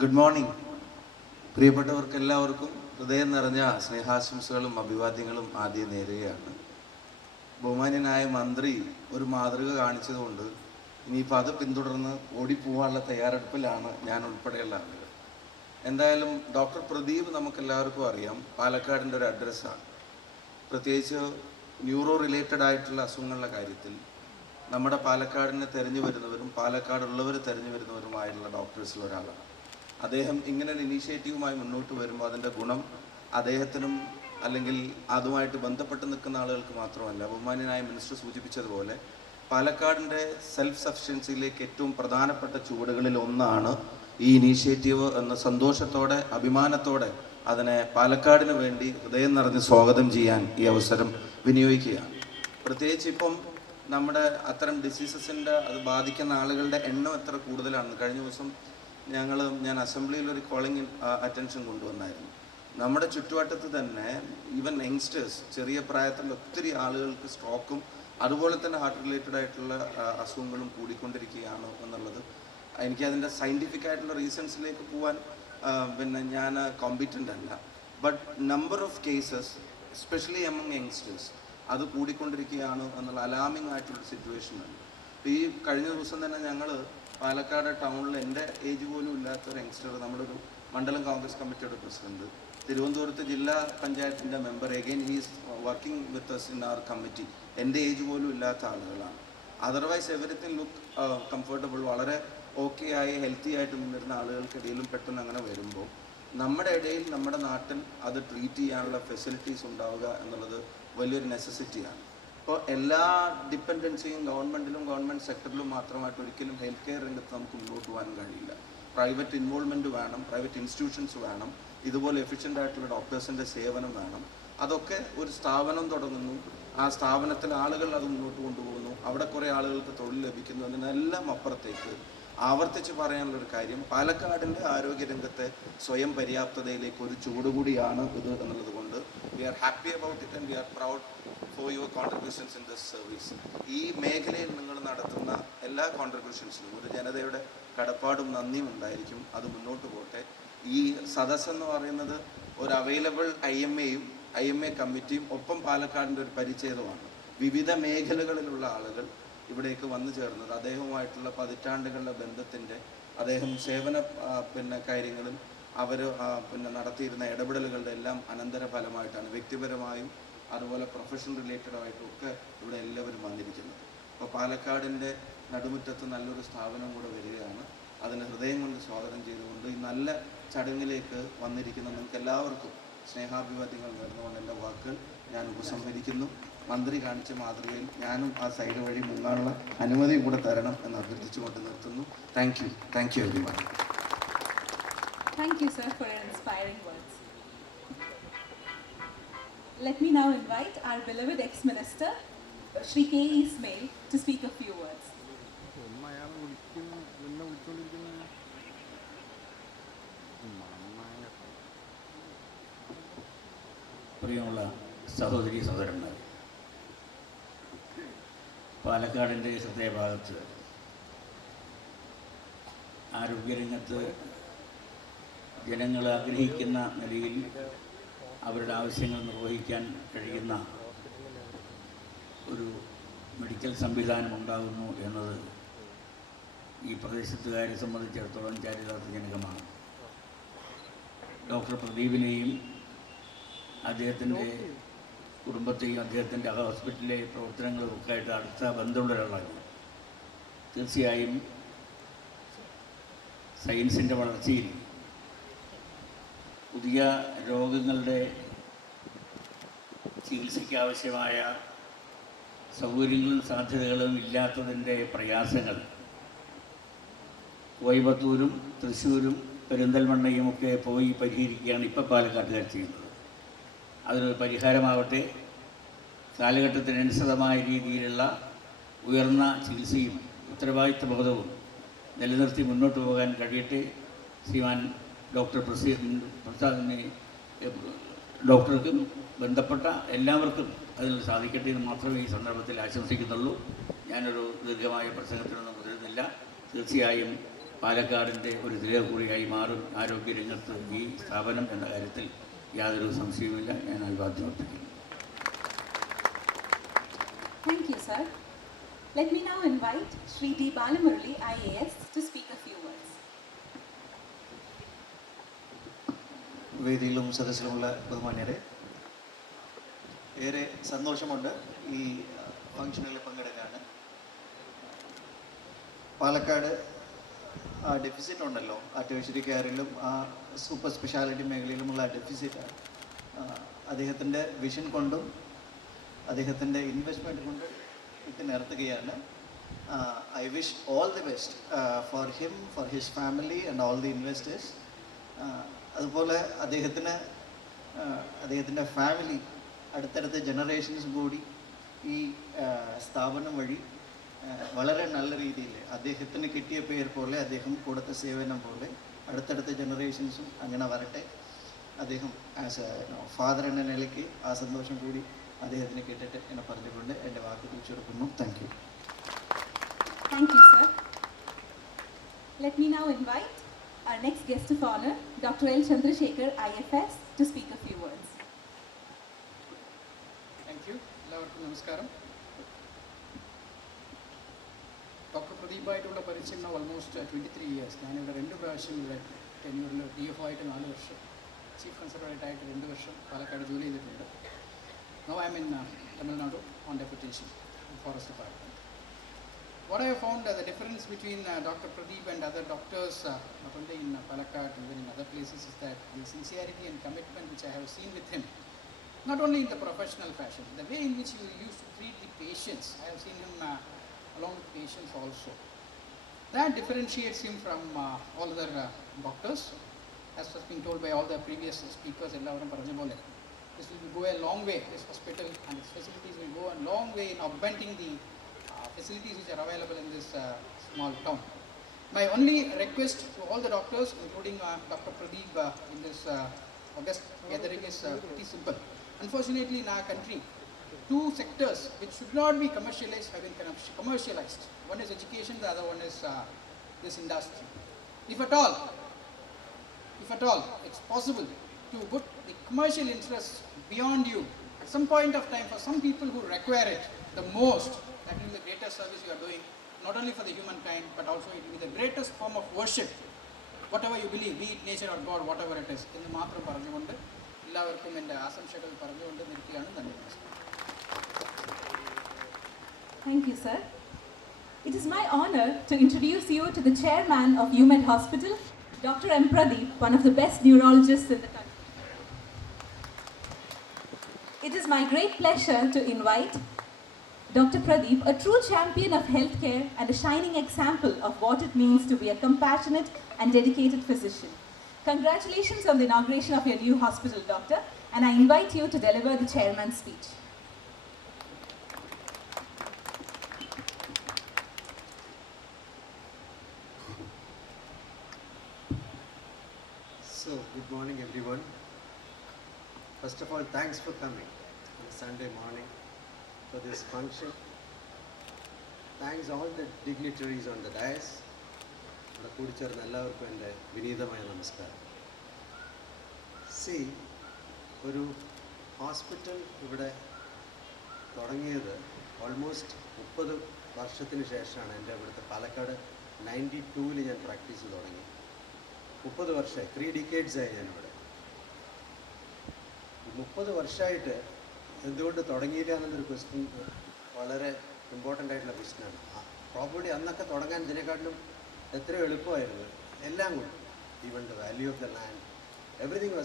Good morning. പ്രിയപ്പെട്ടവർക്ക് എല്ലാവർക്കും ഹൃദയം നിറഞ്ഞ സ്നേഹാശംസകളും അഭിവാദ്യങ്ങളും ആദ്യം നേരുകയാണ്. ബഹുമാന്യനായ മന്ത്രി ഒരു മാതൃക കാണിച്ചതുകൊണ്ട് ഇനിയിപ്പോൾ അത് പിന്തുടർന്ന് ഓടിപ്പോവാനുള്ള തയ്യാറെടുപ്പിലാണ് ഞാൻ ഉൾപ്പെടെയുള്ള ആളുകൾ. എന്തായാലും ഡോക്ടർ പ്രദീപ് നമുക്കെല്ലാവർക്കും അറിയാം, പാലക്കാടിൻ്റെ ഒരു അഡ്രസ്സാണ്. പ്രത്യേകിച്ച് ന്യൂറോ റിലേറ്റഡ് ആയിട്ടുള്ള അസുഖങ്ങളുടെ കാര്യത്തിൽ നമ്മുടെ പാലക്കാടിനെ തിരഞ്ഞു വരുന്നവരും പാലക്കാടുള്ളവർ തിരഞ്ഞു വരുന്നവരുമായിട്ടുള്ള ഡോക്ടേഴ്സിൽ ഒരാളാണ് അദ്ദേഹം. ഇങ്ങനെ ഒരു ഇനീഷ്യേറ്റീവുമായി മുന്നോട്ട് വരുമ്പോൾ അതിൻ്റെ ഗുണം അദ്ദേഹത്തിനും അല്ലെങ്കിൽ അതുമായിട്ട് ബന്ധപ്പെട്ട് നിൽക്കുന്ന ആളുകൾക്ക് മാത്രമല്ല, ബഹുമാന്യനായ മിനിസ്റ്റർ സൂചിപ്പിച്ചതുപോലെ പാലക്കാടിൻ്റെ സെൽഫ് സഫിഷ്യൻസിയിലേക്ക് ഏറ്റവും പ്രധാനപ്പെട്ട ചുവടുകളിൽ ഒന്നാണ് ഈ ഇനീഷ്യേറ്റീവ് എന്ന സന്തോഷത്തോടെ അഭിമാനത്തോടെ അതിനെ പാലക്കാടിന് വേണ്ടി ഹൃദയം നിറഞ്ഞ് സ്വാഗതം ചെയ്യാൻ ഈ അവസരം വിനിയോഗിക്കുകയാണ്. പ്രത്യേകിച്ച് ഇപ്പം നമ്മുടെ അത്തരം ഡിസീസസിൻ്റെ അത് ബാധിക്കുന്ന ആളുകളുടെ എണ്ണം എത്ര കൂടുതലാണെന്ന് കഴിഞ്ഞ ദിവസം ഞാൻ അസംബ്ലിയിൽ ഒരു കോളിംഗ് അറ്റൻഷൻ കൊണ്ടുവന്നായിരുന്നു. നമ്മുടെ ചുറ്റുവട്ടത്ത് തന്നെ ഈവൻ യങ്സ്റ്റേഴ്സ്, ചെറിയ പ്രായത്തിൽ ഒത്തിരി ആളുകൾക്ക് സ്ട്രോക്കും അതുപോലെ തന്നെ ഹാർട്ട് റിലേറ്റഡ് ആയിട്ടുള്ള അസുഖങ്ങളും കൂടിക്കൊണ്ടിരിക്കുകയാണ് എന്നുള്ളത്. എനിക്കതിൻ്റെ സയൻറ്റിഫിക് ആയിട്ടുള്ള റീസൺസിലേക്ക് പോകാൻ ഞാൻ കോമ്പീറ്റൻ്റ് അല്ല. But number of cases especially among youngsters അത് കൂടിക്കൊണ്ടിരിക്കുകയാണ് എന്നുള്ള അലാമിംഗ് ആയിട്ടുള്ളൊരു സിറ്റുവേഷനാണ്. ഈ കഴിഞ്ഞ ദിവസം തന്നെ ഞങ്ങൾ പാലക്കാട് ടൗണിൽ എൻ്റെ ഏജ് പോലും ഇല്ലാത്തൊരു യങ്സ്റ്റർ, നമ്മുടെ ഒരു മണ്ഡലം കോൺഗ്രസ് കമ്മിറ്റിയുടെ പ്രസിഡന്റ്, തിരുവനന്തപുരത്ത് ജില്ലാ പഞ്ചായത്തിൻ്റെ member, again he's working with us in our committee, എൻ്റെ ഏജ് പോലും ഇല്ലാത്ത ആളുകളാണ്. അതർവൈസ് എവരിത്തിങ് ലുക്ക് കംഫർട്ടബിൾ, വളരെ ഓക്കെ ആയി ഹെൽത്തി ആയിട്ട് നിന്നിരുന്ന ആളുകൾക്കിടയിലും പെട്ടെന്ന് അങ്ങനെ വരുമ്പോൾ നമ്മുടെ ഇടയിൽ നമ്മുടെ നാട്ടിൽ അത് ട്രീറ്റ് ചെയ്യാനുള്ള ഫെസിലിറ്റീസ് ഉണ്ടാവുക എന്നുള്ളത് വലിയൊരു നെസസിറ്റിയാണ്. അപ്പോൾ എല്ലാ ഡിപ്പെൻഡൻസിയും ഗവൺമെൻറ്റിലും ഗവൺമെൻറ് സെക്ടറിലും മാത്രമായിട്ട് ഒരിക്കലും ഹെൽത്ത് കെയർ രംഗത്ത് നമുക്ക് മുന്നോട്ട് പോകാൻ കഴിയില്ല. പ്രൈവറ്റ് ഇൻവോൾവ്മെൻറ്റ് വേണം, പ്രൈവറ്റ് ഇൻസ്റ്റിറ്റ്യൂഷൻസ് വേണം, ഇതുപോലെ എഫിഷ്യൻ്റ് ആയിട്ടുള്ള ഡോക്ടേഴ്സിൻ്റെ സേവനം വേണം. അതൊക്കെ ഒരു സ്ഥാപനം തുടങ്ങുന്നു, ആ സ്ഥാപനത്തിൽ ആളുകൾ അത് മുന്നോട്ട് കൊണ്ടുപോകുന്നു, അവിടെ കുറേ ആളുകൾക്ക് തൊഴിൽ ലഭിക്കുന്നു. അതിനെല്ലാം അപ്പുറത്തേക്ക് ആവർത്തിച്ച് പറയാനുള്ളൊരു കാര്യം, പാലക്കാടിൻ്റെ ആരോഗ്യരംഗത്തെ സ്വയം പര്യാപ്തതയിലേക്ക് ഒരു ചുവടുകൂടിയാണ് ഇത് എന്നുള്ളത് കൊണ്ട് we are happy about it and we are proud for your contributions in this service. ഈ മേഖലയിൽ നിങ്ങൾ നടത്തുന്ന എല്ലാ കോൺട്രിബ്യൂഷൻസിനും ഒരു ജനതയുടെ കടപ്പാടും നന്ദിയും ഉണ്ടായിരിക്കും. അത് മുന്നോട്ട് പോട്ടെ. ഈ സദസ്സെന്ന് പറയുന്നത് ഒരു അവൈലബിൾ IMA കമ്മിറ്റിയും ഒപ്പം പാലക്കാടിൻ്റെ ഒരു പരിച്ഛേദമാണ്. വിവിധ മേഖലകളിലുള്ള ആളുകൾ ഇവിടേക്ക് വന്നു ചേർന്നത് അദ്ദേഹവുമായിട്ടുള്ള പതിറ്റാണ്ടുകളുടെ ബന്ധത്തിൻ്റെ, അദ്ദേഹം സേവന കാര്യങ്ങളിൽ അവർ നടത്തിയിരുന്ന ഇടപെടലുകളുടെ എല്ലാം അനന്തരഫലമായിട്ടാണ്. വ്യക്തിപരമായും അതുപോലെ പ്രൊഫഷൻ റിലേറ്റഡ് ആയിട്ടും ഒക്കെ ഇവിടെ എല്ലാവരും വന്നിരിക്കുന്നത്. അപ്പോൾ പാലക്കാടിൻ്റെ നടുമുറ്റത്ത് നല്ലൊരു സ്ഥാപനം കൂടെ വരികയാണ്. അതിന് ഹൃദയം കൊണ്ട് സ്വാഗതം ചെയ്തുകൊണ്ട് ഈ നല്ല ചടങ്ങിലേക്ക് വന്നിരിക്കുന്ന നിങ്ങൾക്ക് എല്ലാവർക്കും സ്നേഹാഭിവാദ്യങ്ങൾ നേർന്നുകൊണ്ട് എൻ്റെ വാക്കുകൾ ഞാൻ ഉപസംഹരിക്കുന്നു. മന്ത്രി കാണിച്ച മാതൃകയിൽ ഞാനും ആ സൈഡ് വഴി മുങ്ങാനുള്ള അനുമതി കൂടെ തരണം എന്ന് അഭ്യർത്ഥിച്ചുകൊണ്ട് നിർത്തുന്നു. Thank you everyone. Thank you, sir, for your inspiring words. Let me now invite our beloved ex-minister, Shri K. Ismail, to speak a few words. പ്രിയമുള്ള സഹോദരി സഹോദരന്മാർ, പാലക്കാടിൻ്റെ ഹൃദയഭാഗത്ത് ആരോഗ്യരംഗത്ത് ജനങ്ങൾ ആഗ്രഹിക്കുന്ന നിലയിൽ അവരുടെ ആവശ്യങ്ങൾ നിർവഹിക്കാൻ കഴിയുന്ന ഒരു മെഡിക്കൽ സംവിധാനം ഉണ്ടാകുന്നു എന്നത് ഈ പ്രദേശത്തുകാരെ സംബന്ധിച്ചിടത്തോളം ചാരിതാർത്ഥജനകമാണ്. ഡോക്ടർ പ്രദീപിനെയും അദ്ദേഹത്തിൻ്റെ കുടുംബത്തെയും അദ്ദേഹത്തിൻ്റെ ഹോസ്പിറ്റലിലെ പ്രവർത്തനങ്ങളും ഒക്കെ ആയിട്ട് അടുത്ത ബന്ധമുള്ള ഒരാളാണ്. തീർച്ചയായും സയൻസിൻ്റെ വളർച്ചയിൽ പുതിയ രോഗങ്ങളുടെ ചികിത്സയ്ക്ക് ആവശ്യമായ സൗകര്യങ്ങളും സാധ്യതകളും ഇല്ലാത്തതിൻ്റെ പ്രയാസങ്ങൾ കോയമ്പത്തൂരും തൃശ്ശൂരും പെരിന്തൽമണ്ണയും ഒക്കെ പോയി പരിഹരിക്കുകയാണ് ഇപ്പോൾ പാലക്കാട്ടുകാർ ചെയ്യുന്നത്. അതിനൊരു പരിഹാരമാവട്ടെ, കാലഘട്ടത്തിനനുസൃതമായ രീതിയിലുള്ള ഉയർന്ന ചികിത്സയും ഉത്തരവാദിത്വബോധവും നിലനിർത്തി മുന്നോട്ട് പോകാൻ കഴിയട്ടെ. ശ്രീമാൻ ഡോക്ടർ പ്രസാദിനെ, ഡോക്ടർക്കും ബന്ധപ്പെട്ട എല്ലാവർക്കും അതിൽ സാധിക്കട്ടെ എന്ന് മാത്രമേ ഈ സന്ദർഭത്തിൽ ആശംസിക്കുന്നുള്ളൂ. ഞാനൊരു ദീർഘമായ പ്രസംഗത്തിനൊന്നും മുതിരുന്നില്ല. തീർച്ചയായും പാലക്കാടിൻ്റെ ഒരു തിരകുറിയായി മാറും ആരോഗ്യരംഗത്ത് ഈ സ്ഥാപനം എന്ന കാര്യത്തിൽ യാതൊരു സംശയവുമില്ല. ഞാൻ അഭിവാദ്യം അർപ്പിക്കുന്നു. Thank you, sir. Let me now invite Shri D. Balamurali, IAS, to speak a few words. വേദിയിലും സദസ്സിലുമുള്ള ബഹുമാന്യരെ, ഏറെ സന്തോഷമുണ്ട് ഈ ഫംഗ്ഷനിൽ പങ്കെടുക്കാൻ. പാലക്കാട് ആ ഡെഫിസിറ്റ് ഉണ്ടല്ലോ, ആ ടേഴ്സറി കെയറിലും ആ സൂപ്പർ സ്പെഷ്യാലിറ്റി മേഖലയിലുമുള്ള ഡെഫിസിറ്റ് അദ്ദേഹത്തിൻ്റെ വിഷൻ കൊണ്ടും അദ്ദേഹത്തിൻ്റെ ഇൻവെസ്റ്റ്മെൻറ്റ് കൊണ്ട് ഇത് നിർത്തുകയാണ്. I wish all the best for him, for his family and all the investors. അതുപോലെ അദ്ദേഹത്തിൻ്റെ ഫാമിലി അടുത്തടുത്ത ജനറേഷൻസ് കൂടി ഈ സ്ഥാപനം വഴി വളരെ നല്ല രീതിയിൽ അദ്ദേഹത്തിന് കിട്ടിയ പേര് പോലെ, അദ്ദേഹം കൊടുത്ത സേവനം പോലെ അടുത്തടുത്ത ജനറേഷൻസും അങ്ങനെ വരട്ടെ. അദ്ദേഹം ആസ് എ ഫാദർ എന്ന നിലയ്ക്ക് ആ സന്തോഷം കൂടി അദ്ദേഹത്തിന് കിട്ടട്ടെ എന്ന് പറഞ്ഞുകൊണ്ട് എൻ്റെ വാക്ക് തിരിച്ചെടുക്കുന്നു. Thank you. Thank you, sir. Let me now invite our next guest of honor, Dr. L. Chandrasekhar, IFS, to speak a few words. Thank you. എല്ലാവർക്കും നമസ്കാരം. ഡോക്ടർ പ്രദീപായിട്ടുള്ള പരിചയം ഓൾമോസ്റ്റ് 23 ഇയേഴ്സ്. ഞാനിവിടെ 2 പ്രാവശ്യം ഇവിടെ ടെന്യൂറിൽ DFO ആയിട്ട് 4 വർഷം, ചീഫ് കൺസർവേറ്ററായിട്ട് 2 വർഷം പാലക്കാട് ജോലി ചെയ്തിട്ടുണ്ട്. Now I am in Tamil Nadu on deputation in Forest Department. What I have found the difference between Dr. Pradeep and other doctors, not only in Palakkad, even in other places, is that the sincerity and commitment which I have seen with him, not only in the professional fashion, the way in which he used to treat the patients, I have seen him along with patients also. That differentiates him from all other doctors, as was being told by all the previous speakers. This will go a long way, this hospital and its facilities will go a long way in augmenting the facilities which are available in this small town. My only request to all the doctors, including Dr. Pradeep, in this August gathering is pretty simple. Unfortunately, in our country, 2 sectors which should not be commercialized have been commercialized. One is education, the other one is this industry. If at all it's possible to put the commercial interests beyond you, at some point of time, for some people who require it the most, that will be the greatest service you are doing, not only for the humankind, but also it will be the greatest form of worship, whatever you believe, be it nature or God, whatever it is. എന്ന് മാത്രം പറഞ്ഞുകൊണ്ട് എല്ലാവർക്കും എൻ്റെ ആശംസകൾ പറഞ്ഞുകൊണ്ട് നിർത്തിയാണ്. നന്ദി. Thank you, sir. It is my honor to introduce you to the chairman of UMed Hospital, Dr. M. Pradeep, one of the best neurologists in the country. It is my great pleasure to invite Dr. Pradeep, a true champion of healthcare and a shining example of what it means to be a compassionate and dedicated physician. Congratulations on the inauguration of your new hospital, doctor, and I invite you to deliver the chairman's speech. So, good morning everyone. First of all, thanks for coming on a Sunday morning for this function. Thanks all the dignitaries on the dais. ഇവിടെ കൂടിച്ചേർന്ന എല്ലാവർക്കും എൻ്റെ വിനീതമായ നമസ്കാരം. ഒരു hospital ഇവിടെ തുടങ്ങിയത് almost 30 വർഷത്തിന് ശേഷമാണ്. എൻ്റെ ഇവിടുത്തെ പാലക്കാട് 92-ൽ ഞാൻ പ്രാക്ടീസ് തുടങ്ങി. 30 വർഷമായി, 3 decades ആയി ഞാനിവിടെ. 30 വർഷമായിട്ട് എന്തുകൊണ്ട് തുടങ്ങിയില്ല എന്നുള്ളൊരു ക്വസ്റ്റ്യൻ വളരെ ഇമ്പോർട്ടൻ്റ് ആയിട്ടുള്ള ക്വസ്റ്റ്യനാണ്. പ്രോബബ്ലി അന്നൊക്കെ തുടങ്ങാൻ ഇതിനെക്കാട്ടിലും എത്രയോ എളുപ്പമായിരുന്നു. എല്ലാം കൊണ്ട്, even the value of the land, everything was